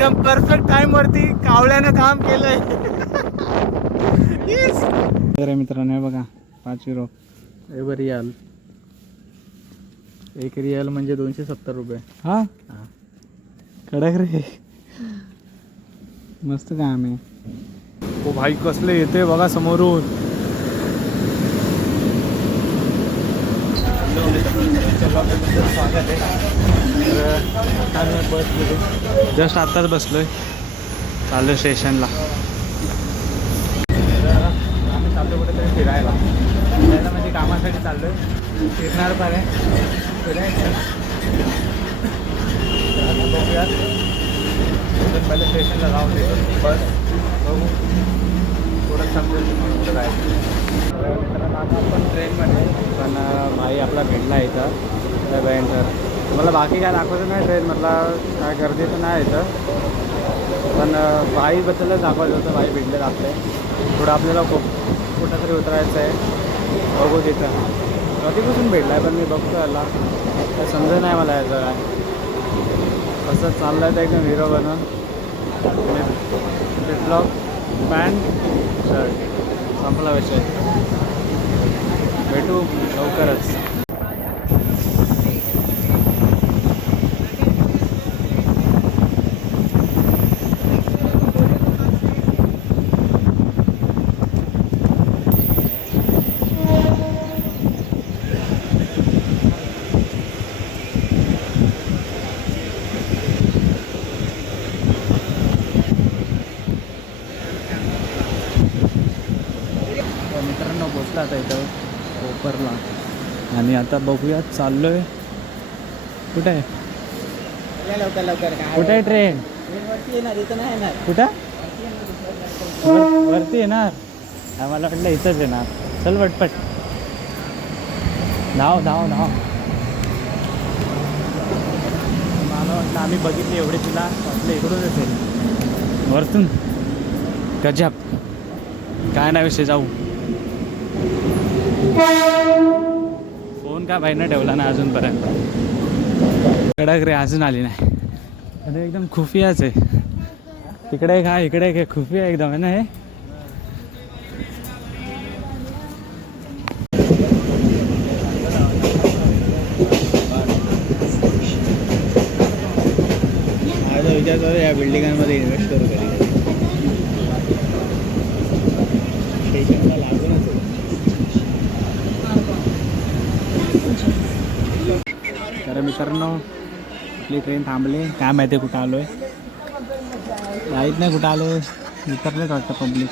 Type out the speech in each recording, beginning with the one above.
एकदम perfect time वरती कावळ्यानं काम केलंय. तर मित्रांनो हे बघा 5 युरो रियाल. 1 रियाल म्हणजे 270 रुपये. हा कडक रे. मस्त काम आहे. ओ भाई कसले येते बघा समोरून. स्वागत आहे. बस जस्ट आत्ताच बसलोय. चालू स्टेशनला. आम्ही चाललो कुठेतरी फिरायला म्हणजे कामासाठी चाललोय. फिरणार पण आहे. फिरायचं बघूयात. पहिले स्टेशनला जाऊन देतो बस बघू थोडं समजेल कुठं जायचं. मित्रांनो आता आपण ट्रेनमध्ये पण भाई आपला भेटला इथं तर मला बाकी काय दाखवायचं नाही. ट्रेनमधला काय गर्दी तर नाही इथं पण भाईबद्दलच दाखवायचं होतं. भाई भेटलेत आपले. थोडं आपल्याला कुठं तरी उतरायचं आहे. बघू तिथं कधीपासून भेटला आहे पण मी बघतो याला काय समजत नाही मला याचं काय कसं चाललं आहे. तर एकदम हिरो बनून फ्लिपफ्लॉप पॅन्ट शर्ट संपला विषय. भेटू लवकरच. मित्रांनो पोचला आता इथं कोपरला आणि आता बघूयात चाललोय. कुठे आहे लवकर लवकर कुठे आहे ट्रेन. वरती येणार इथं नाही येणार. कुठं वरती येणार. मला वाटलं इथंच येणार. चल पटपट धाव धाव धाव. मला वाटलं आम्ही बघितली एवढे तिला वाटलं इकडून असेल वरतून. गजब काय नाही विषय. जाऊ. फोन का भाईनं ठेवला ना अजूनपर्यंत. कडक रे अजून आली नाही. अरे एकदम खुफियाच आहे. तिकडे काय इकडे काय खुफिया एकदम आहे ना हे. माझा विचार करू या बिल्डिंगांमध्ये इन्व्हेस्ट करू कधी. स्टेशनला लागूनच तर मित्रांनो आपली ट्रेन थांबली. काय माहिती कुठं आलो आहे माहीत नाही. कुठं आलो आहे उतरलेच वाटतं पब्लिक.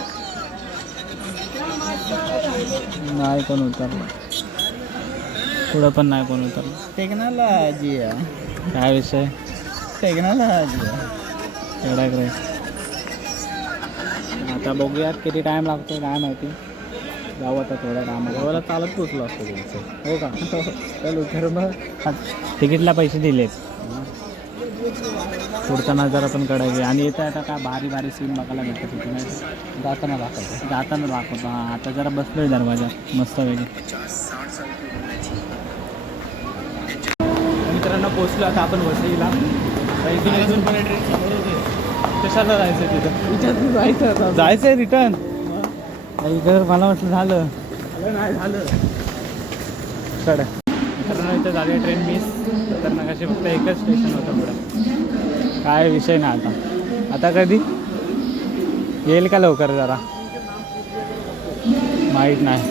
नाही कोण उतरलं. पुढं पण नाही कोण उतरलं. टेक्नॉलॉजी काय विषय. टेक्नॉलॉजी एवढा रे. आता बघूयात किती टाईम लागतो काय माहिती. जाऊ आता थोड्या टायमाला. मला चालत पोचलो असतो तुमचं. हो का. चल उतर मग. तिकीटला पैसे दिलेत. पुढचा नजारा पण कळायचे आणि येतं आता काय भारी भारी सीन बघायला भेटतं तिथे नाही. जाताना दाखवतो. हां आता जरा बसलोय दरवाजात मस्त वेगळी. मित्रांनो पोचलो आता आपण वसईला. इथून अजून पण ट्रेन समोर होते. कशाला जायचं तिथं. जायचं आहे रिटर्न. इकडं मला वाटलं झालं नाही झालं. कड मित्रांनो इथं झाली ट्रेन मिस. तर नकाशी फक्त एकच स्टेशन होतं पुढं. काय विषय नाही आता कधी येईल का लवकर जरा माहीत नाही.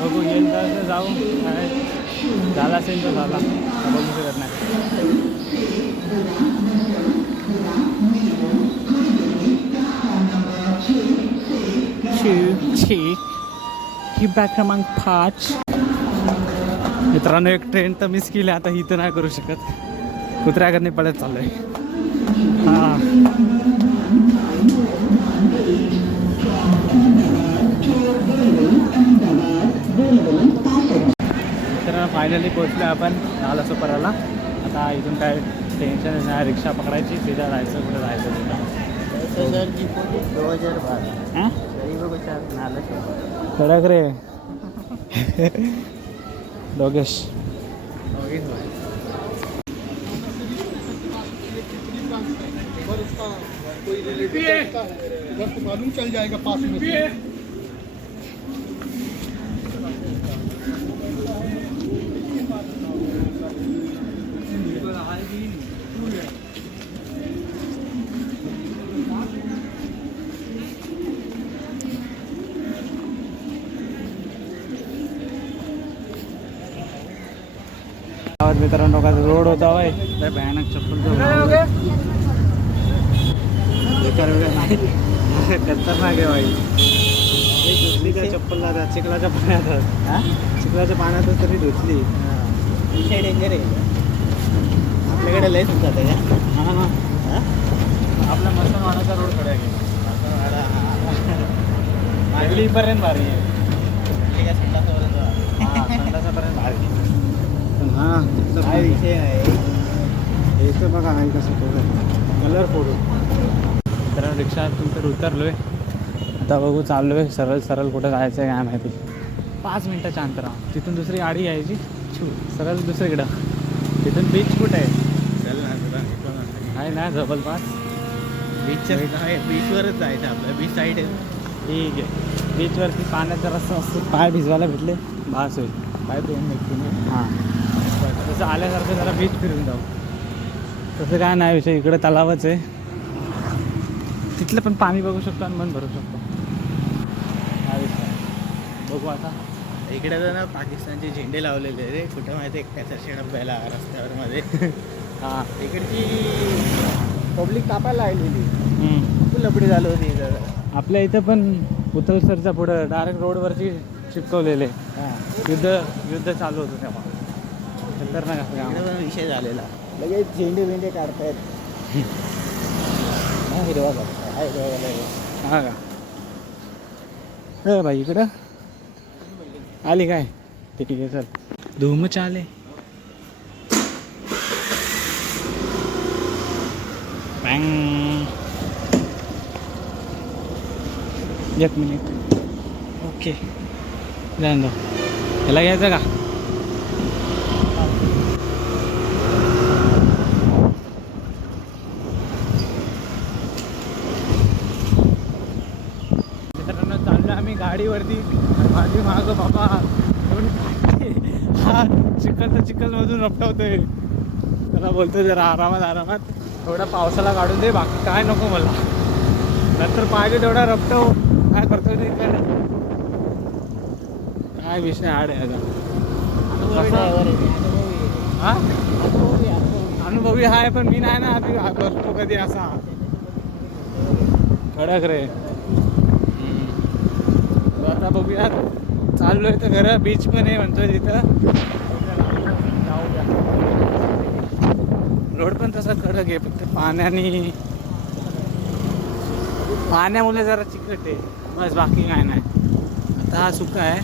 बघू येईल तर जाऊ. काय झाला असेल तर झाला. बघू शकत नाही. ही बॅग क्रमांक 5. मित्रांनो एक ट्रेन तर मिस केली. आता ही तर नाही करू शकत. कुत्र्याकडे पळत चालू आहे. हां मित्रांनो फायनली पोचलो आपण नालासोपाराला. आता इथून काय टेन्शन नाही. रिक्षा पकडायची सीधा जायचं. कुठं जायचं तिथं. 2012 हां नाला कडक रे लोकेश. नंबर उसका कोई रिलेटिव का है, बस मालूम चल जाएगा पास में से। मित्रांनो का रोड होता होय लय भयानक चप्पल खतरनाक आहे भाई धुतली का चप्पल चिखलाच्या पाण्यात चिखलाच्या पाण्यातच तरी धुतली विषय डेंजर आहे आपल्याकडे लयच होतात का हा ना आपला मसनवाडाचा रोड खडा आहे दिल्लीपर्यंत भारी आहे संडासापर्यंत भारी पण हा काय विषय आहे याचं बघा आहे कसं थोडं कलर फोडू तर रिक्षातून तर उतरलो आहे आता बघू चाललो आहे सरळ सरळ कुठं जायचं आहे काय माहिती 5 मिनटाच्या अंतरावर तिथून दुसरी गाडी यायची सरळ दुसरीकडं तिथून बीच कुठं आहे चल ना तुला आहे ना जबलपास बीचवरच जायचं आपलं बीच साईड आहे ठीक आहे बीचवरती पाण्यात जरा असं पाय भिजवायला भेटले बास होईल काय दोन व्यक्ती हां तसं आल्यासारखं जरा बीच फिरून जाऊ तसं काय नाही विषय इकडं तलावच आहे तिथलं पण पाणी बघू शकतो आणि मन भरू शकतो हा विषय बघू आता इकडे तर ना पाकिस्तानचे झेंडे लावलेले रे कुठं माहिती आहे काय शेणप्याला रस्त्यावर मध्ये हां इकडची पब्लिक कापायला लागलेली खूप लपडी झाली होती इथं आपल्या इथं पण उतलसरच्या पुढं डायरेक्ट रोडवरची चिपकवलेले युद्ध चालू होतं तेव्हा खतरनाक असं इकडे काम पण विषय झालेला लगेच झेंडे बिंडे काढतायत हा हिरवा झाला हा हिरवा झाला हा का हो भाई इकडं आली काय ठीक आहे चल धूम चाले एक मिनिट ओके जाऊन दो याला घ्यायचं का मित्रांनो चाललो आम्ही गाडीवरती माझी मागं बाबा हा चिखलमधून रपटवतोय त्याला बोलतोय जरा आरामात थोडा पावसाला काढून दे बाकी काय नको मला नंतर पाहिजे तेवढा रपटव काय करतोय ते काय विषय हाड आहे आता हा अनुभवी आहे पण मी नाही ना आधी बसतो कधी असा कडक रे आता बघूया चाललोय तर खरं बीच पण आहे म्हणतोय तिथं रोड पण तसा कडक आहे फक्त पाण्यामुळे जरा चिकट आहे बस बाकी काय नाही आता हा सुका आहे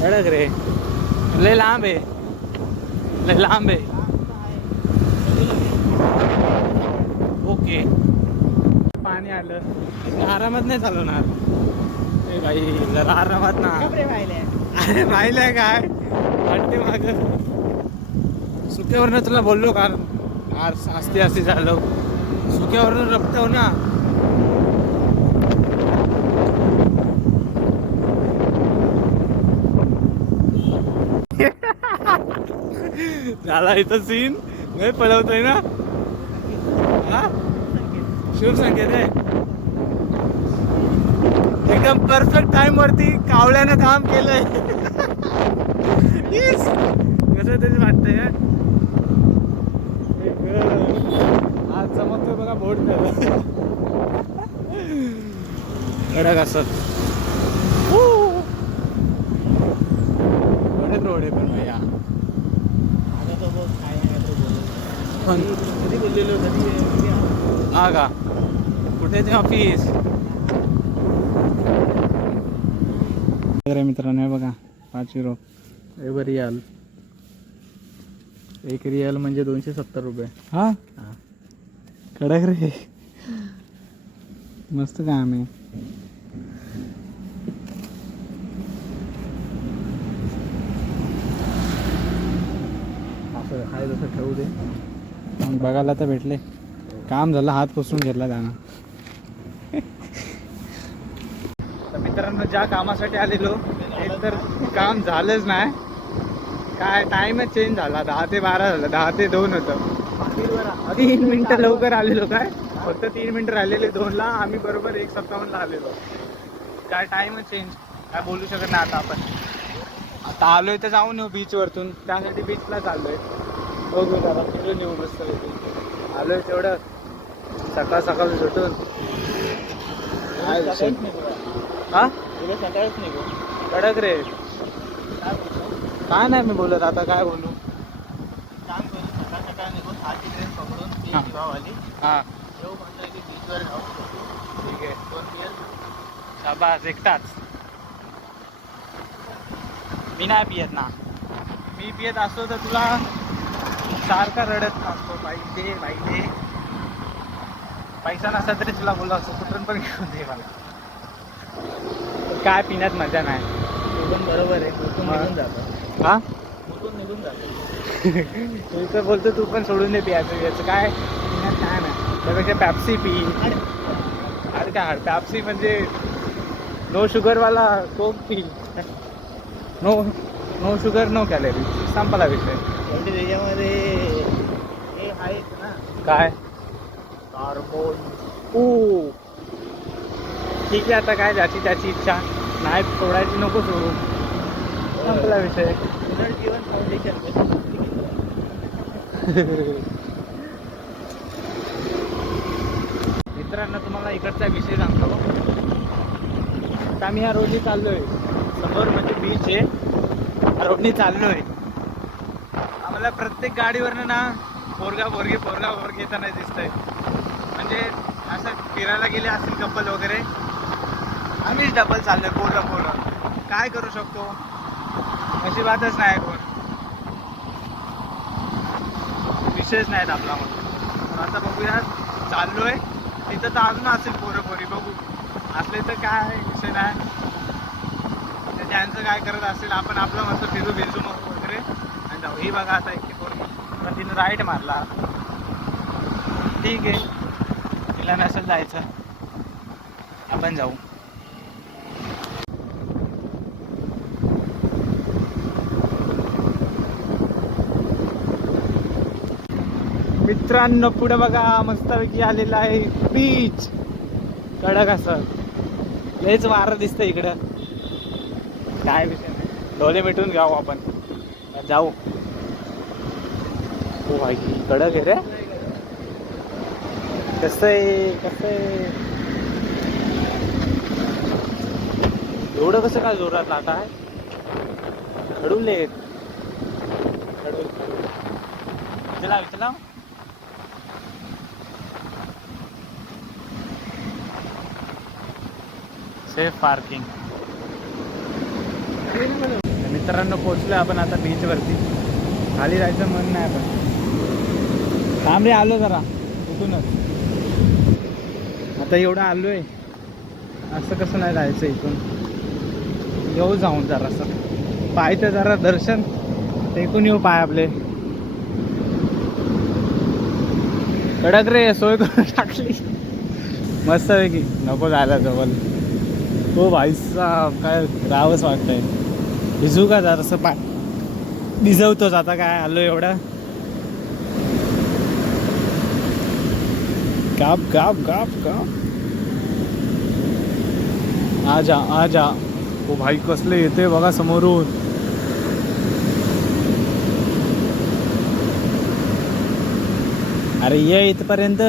कडक रे लय लांब आहे ओके पाणी आलं आरामात नाही चालवणार ए भाई जरा आरामात ना अरे पाहिलंय काय वाटते माग सुक्यावरनं तुला बोललो का असते झालं सुक्यावरनं रपटव ना झाला इथं सीन नाही पळवतोय ना हा शुभ संकेत आहे एकदम परफेक्ट टाइम वरती कावळ्यानं काम केलंय कसं तरी वाटतंय का आज चमकतोय बघा बोट कडक असत कडक रोड आहे पण भैया कधी बोललेलो कधी हा का कुठे ते ऑफिस मित्रांनो हे बघा 5 युरो रियाल 1 रियाल म्हणजे 270 रुपये हा कडक रे मस्त काम आहे असं हाय जसं ठेवू दे बघायला तर भेटले काम झालं, हात पुसून घेतला त्यानं. तर मित्रांनो, ज्या कामासाठी आलेलो ते तर काम झालंच नाही. काय टाइमच चेंज झाला, 10 ते 12 झालं, 10 ते 2 होतं. 3 मिनिटं लवकर आलेलो. काय फक्त 3 मिनिटं राहिलेले 2ला, आम्ही बरोबर 1:57ला आलेलो. काय टाइमच चेंज, काय बोलू शकत नाही आता आपण. आता आलोय तर जाऊन येऊ बीचवरतून, त्यासाठी बीचला चाललोय. बघू जरा फिरून येऊ मस्त. आलोय तेवढं सकाळ सकाळ सुटून. हा सकाळच निघू. कडक रे. काय नाही मी बोलत, आता काय बोलू. काम करू, सकाळ सकाळ निघू, 6ची ट्रेन पकडून ती हा. शिवावाली हा येऊ म्हणतो की बीचवर जाऊ. ठीक आहे. 2 PM. शाबास, एकटाच. मी नाही पियत ना. मी पियत असतो तर तुला सारखा रडत असतो, पाहिजे पाहिजे. पैसा नसता तरी तुला बोलला असतो कुठून पण घेऊन दे मला. काय पिण्यात मजा नाही. तू पण बरोबर आहे, मुतून हा. निघून जातो. हा मुतून निघून जातो. तू तर बोलतो तू पण सोडून दे पियाचं. याचं काय पिण्यात काय नाही. त्यापेक्षा पॅप्सी पी. अरे काय पॅप्सी म्हणजे नो शुगरवाला कोक पी. नो शुगर नो कॅलरी, संपला विषय. म्हणजे त्याच्यामध्ये हे आहेत ना, काय कार्बन. ठीक आहे, आता काय ज्याची त्याची इच्छा. नाही सोडायची नको सोडू, संपला विषय. पुनर्जीवन फाउंडेशन. मित्रांनो, तुम्हाला इकडचा विषय सांगतो. आता आम्ही ह्या रोडनी चाललोय, समोर म्हणजे बीच आहे, ह्या रोडनी चाललोय. आम्हाला प्रत्येक गाडीवरनं ना पोरगा पोरगी येताना दिसतंय. म्हणजे असं फिरायला गेले असतील कपल वगैरे, आम्हीच डबल चाललोय पोरं. काय करू शकतो, नशिबातच नाही कोण, विषयच नाहीत आपला. म्हणून आता बघूया, चाललोय तिथं तर अजून असेल पोरी. बघू असले तर काय विषय नाही. त्यांचं काय करत असेल, आपण आपलं मस्त फिरू वगैरे आणि जाऊ. ही बघा आता एक पोरगी, पण तिनं राईट मारला. ठीक आहे, तिला नसेल जायचं, आपण जाऊ. मित्रांनो, पुढे बघा मस्तपैकी आलेला आहे बीच. कडक असं लयच वारं दिसतं इकडं. काय विषय नाही, डोले मिटून घ्यावं आपण, जाऊ. हो भाई, कडक आहे रे. कसं आहे एवढं कसं काय जोरात लाटा आहे. खडूले चला. Safe parking. मित्रांनो, पोचलोय आपण आता बीचवरती. खाली जायचं मन नाही, पण थांब रे, आलो जरा इथूनच. आता एवढं आलोय, असं कसं नाही जायचं इथून. येऊ जाऊन जरासं पाय तर जरा दर्शन टेकून येऊ पाय आपले. कडक रे, सोय करून टाकली मस्त पैकी. नको जायला जवळ. हो भाई साहेब, काय रावंच वाटतंय. भिजू का जरासं पाय, भिजवतोच आता. काय आलो एवढं. गाप आजा. ओ भाई, कसले येते बघा समोरून. अरे ये इथपर्यंत.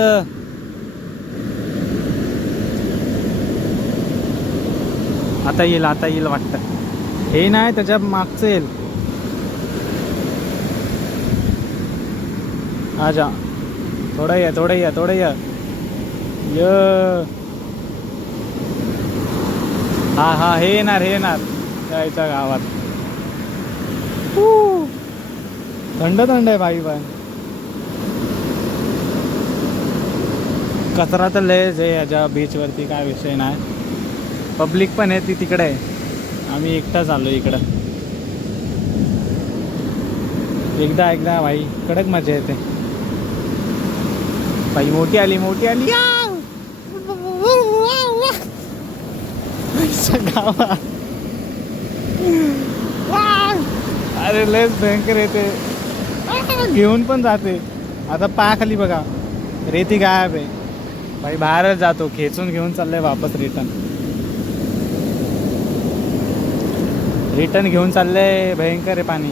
आता येईल वाटतं. हे नाही, त्याच्या मागचं येईल. आजा, थोडं ये. हा हे येणार जायच्या गावात. थंड आहे भाई. पण कचरा तर लयच आहे याच्या बीचवरती, काय विषय नाही. पब्लिक पण आहे, ती तिकडे आहे. आम्ही एकटाच आलो इकडं. एकदा भाई, कडक मजा येते. बाई मोठी आली गावा. अरे लयच भयंकर येते, घेऊन पण जाते. आता पायाखाली बघा रेती गायब आहे. भाई बाहेरच जातो, खेचून घेऊन चाललंय वापस रिटर्न घेऊन चाललंय. भयंकर आहे पाणी,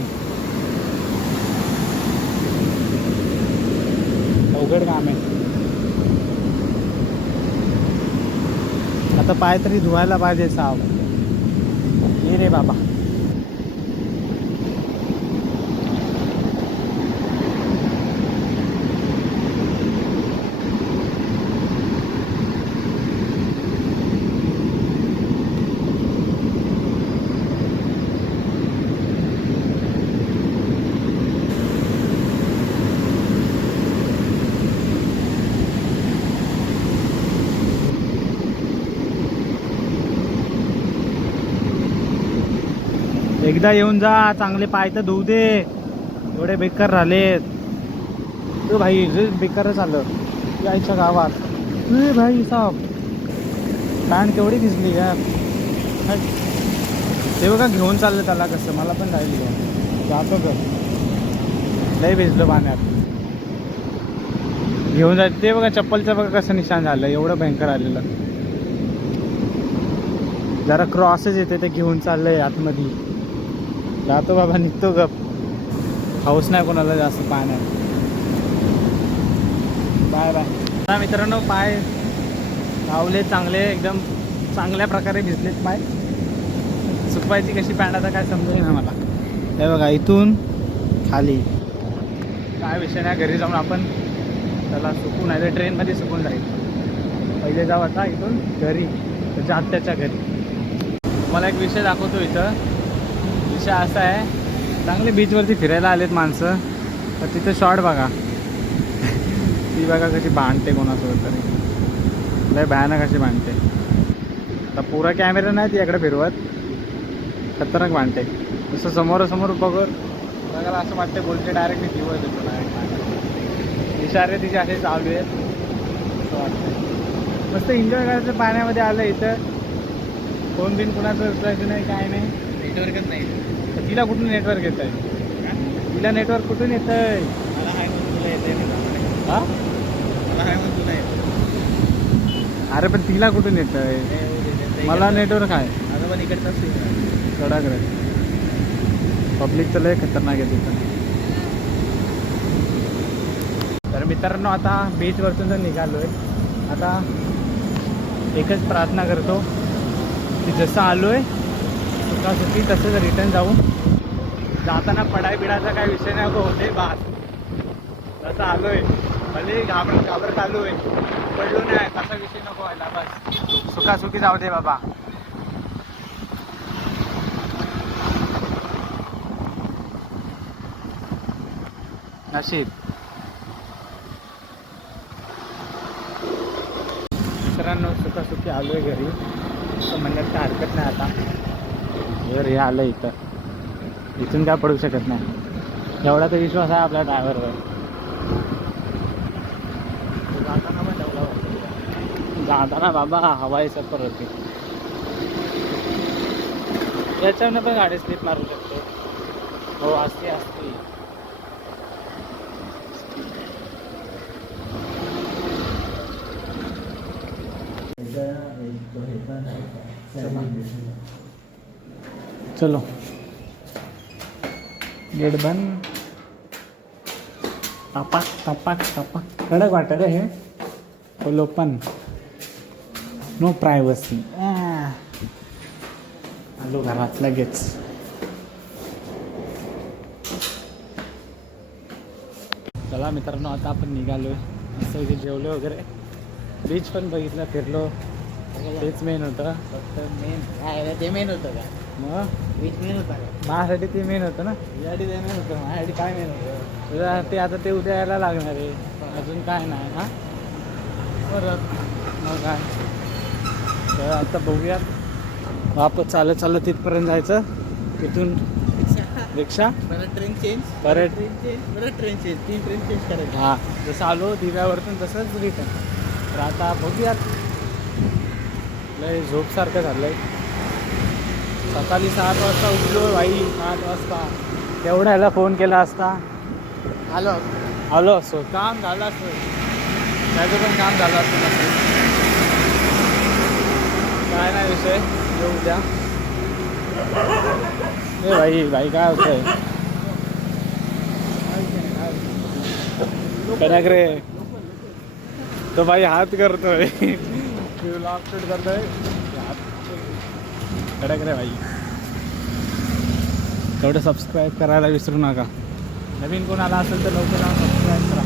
अवघड काम आहे. आता पाय तरी धुवायला पाहिजे साव. ये रे बाबा. एकदा येऊन जा, चांगले पाय तर धुऊ दे. एवढे बेकार राहिलेत. तो भाई बेकारच आलं यायच्या गावात. भाई साहेब पॅन्ट केवढी भिजली यार. ते बघा घेऊन चाललं त्याला कसं. मला पण जाईल घेऊन जातो ग. लय भिजलो पाण्यात. घेऊन जायचं ते बघा. चप्पलचं बघा कसं निशाण झालं. एवढं भयंकर आलेलं. जरा क्रॉसेस येते ते घेऊन चाललंय आतमध्ये. जातो बाबा, निघतो गप. हाऊस नाही कोणाला जास्त पाण्यात. बाय बाय मित्रांनो. पाय लावले चांगले, एकदम चांगल्या प्रकारे भिजलेत पाय. सुकवायची कशी पॅन्ट आता काय समजेल ना मला. हे बघा इथून खाली काय विषय नाही. घरी जाऊन आपण त्याला सुकून आहे. ट्रेनमध्ये सुकून जाईल. पहिले जाऊ आता इथून घरी, त्याच्या आत्याच्या घरी. मला एक विषय दाखवतो इथं. विषय असा आहे, चांगले बीचवरती फिरायला आलेत माणसं, तर तिथं शॉर्ट बघा. ती बघा कशी भांडते कोणासोबत तरी. लय भयानक अशी भांडते. आता पुरा कॅमेरा नाही ती इकडे फिरवत. खतरनाक भांडते. तसं समोरासमोर बघायला असं वाटते बोलते डायरेक्टली जीवच येतो डायरेक्ट. इशारे तिचे असे चालू आहेत असं वाटतं. मस्त एन्जॉय करायचं पाण्यामध्ये आलं इथं. फोन बिन कुणाचं उचलायचं नाही, काय नाही. नेटवर्कच नाही. तर तिला कुठून नेटवर्क येत आहे? तिला नेटवर्क कुठून येत आहे? मला हाय म्हणून तुला येते. हा मला हाय म्हणून तुला येते. अरे पण तिला कुठून येत आहे? मला नेटवर्क आहे. आता पण इकडचाच कडक रे. पब्लिक तर लय खतरनाक आहे तिथं. तर मित्रांनो आता बीचवरतून तर निघालो आहे. आता एकच प्रार्थना करतो की जसं आलो आहे सुखासुखी तसंच रिटर्न जाऊ. जाताना पडाय बिडायचा काय विषय नाही होते बास. जसं आलो आहे भले घाबरत आलो आहे, पडलो नाही तसा विषय नको व्हायला. बस सुखासुखी जाऊ दे बाबा. नशीब. मित्रांनो सुखासुखी आलो आहे घरी, असं म्हणण्यात काय हरकत नाही. आता घर हे आलं इथं, इथून काय पडू शकत नाही. एवढा तर विश्वास आहे आपल्या ड्रायव्हरवर. जाताना बाबा हवा आहे सफर होती. याच्यानं पण गाडी स्लिप मारू शकतो. हो असते. चलो गेट बंद. टपाक कडक वाटत हे. Full open, no privacy. आलो घरात लगेच. चला मित्रांनो आता आपण निघालोय. मस्त इथे जेवलो वगैरे, बीच पण बघितलं, फिरलो. तेच मेन होतं. फक्त मेन काय ते मेन होतं का? मग बीच मेन होता का? माझ्यासाठी ते मेन होतं ना. तुझ्यासाठी ते मेन होतं. माझ्यासाठी काय मेन होतं? तुझ्यासाठी आता ते उद्या यायला लागणार आहे. अजून काय नाही. हा परत मग काय. तर आता बघूयात. वापस चालत तिथपर्यंत जायचं. तिथून रिक्षा परत ट्रेन चेंज, परत ट्रेन चेंज, परत ट्रेन चेंज, 3 ट्रेन चेंज करायची. हां जसं आलो दिव्यावरतून तसंच रिटर्न. तर आता बघूयात. लय झोपसारखं झालं आहे. सकाळी 7 वाजता उठलो भाई, 7 वाजता. तेवढा ह्याला फोन केला असता आलो असतो, काम झालं असतं, त्याचं पण काम झालं असतं नसेल. काय नाही विषय, येऊ द्या. ए भाई काय होतंय कनक रे, तो भाई हात करतोय व्लॉग शूट करतोय कडक रे भाई. तेवढं सबस्क्राईब करायला विसरू नका. नवीन कोण आला असेल तर लवकर जाऊन सबस्क्राईब करा.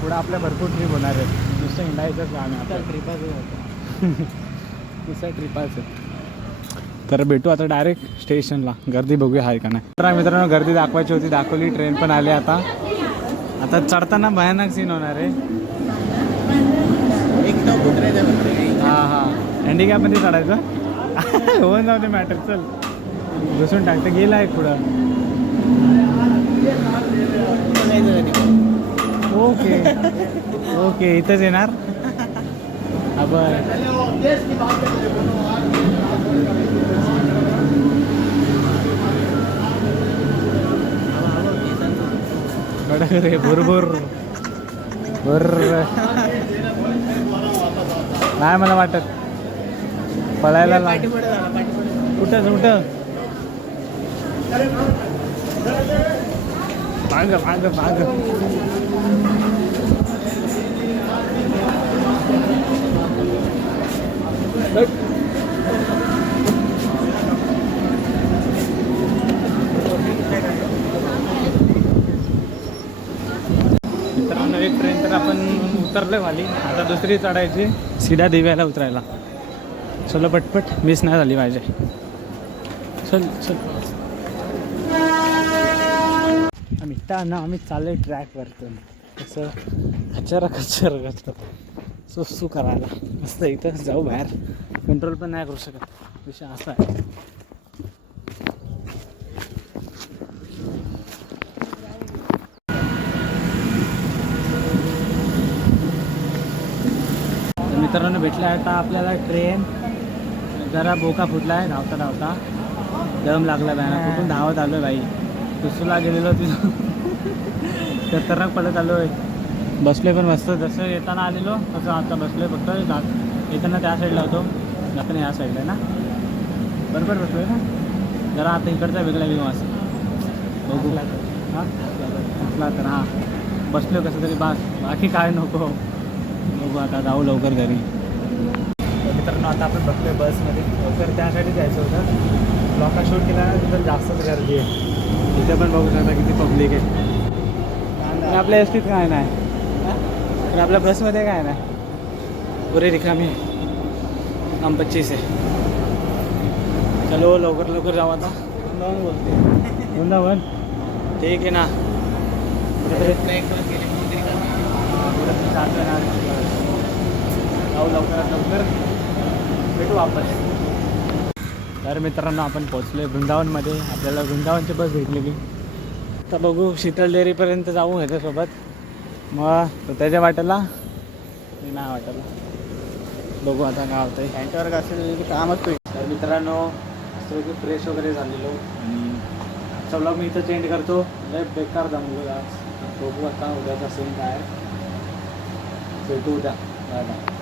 पुढं आपल्या भरपूर ट्रिप होणार आहेत. नुसतं हिंडायचंच काम आहे आपल्या ट्रिपाचं नुसतं ट्रिपाचं. तर भेटू आता डायरेक्ट स्टेशनला. गर्दी बघूया आहे का नाही. तर मित्रांनो गर्दी दाखवायची होती, दाखवली. ट्रेन पण आली. आता चढताना भयानक सीन होणार आहे. एकदम उतरायचं म्हणते. हां हँडिकॅपमध्ये चढायचं होऊन जाऊ दे मॅटर. चल बसून टाकतं गेला एक पुढं. ओके इथंच येणार आपण. कडक रे भरभर नाही मला वाटत पळायला कुठं माग मित्रांनो एक ट्रेन तर आपण उतरलं खाली. आता दुसरी चढायची सीधा दिव्याला उतरायला. चलो पटपट मिस नाही झाली पाहिजे. चल आम्ही चाललोय ट्रॅकवरतून. कसं खचर सुसू करायला मस्त. इथं जाऊ बाहेर, कंट्रोल पण नाही करू शकत. विषय असा आहे. मित्रांनो भेटला आता आपल्याला ट्रेन. जरा बोका फुटला आहे धावता दम लागला बाहेर. कुठून धावत आलो भाई. दुसरीला गेलेलो तिथं खतरनाक पडत आलो आहे. बसलोय पण मस्त. जसं येताना आलेलो तसं आता बसलोय. फक्त येताना त्या साईडला होतो, जाताना ह्या साईडला ना बरोबर बसलोय ना. जरा आता इकडचा वेगळा व्यू असं बघू. हां असला तर हां बसलो कसं तरी बास, बाकी काय नको. बघू आता जाऊ लवकर घरी. मित्रांनो आता आपण बसलोय बसमध्ये. लवकर त्यासाठी जायचं होतं. ब्लॉका शूट केला ना तिथं जास्तच गर्दी आहे. इथे पण बघू शकता किती पब्लिक आहे. आणि आपल्या एस टीत काय नाही, पण आपल्या बसमध्ये काय नाही, पुरे रिकामी आहे. हम 25 आहे. चलो लवकर जाऊ आता. वृंदावन ठीक आहे ना. जाऊ लवकर भेटू वापस. तर मित्रांनो आपण पोचलोय वृंदावनमध्ये. आपल्याला वृंदावनची बस भेटलेली. आता बघू शीतल डेअरीपर्यंत जाऊ ह्याच्यासोबत. मग त्याच्या वाटेला मी नाही वाटेला. बघू आता काय होतं आहे. त्यांच्यावर असेल कामच तो. तर मित्रांनो सगळं फ्रेश वगैरे झालेलो आणि आजचा व्लॉग मी इथं चेंज करतो. लय बेकार जमलो आज. बघू आता उद्याचा सीन काय. भेटू उद्या. Bye bye.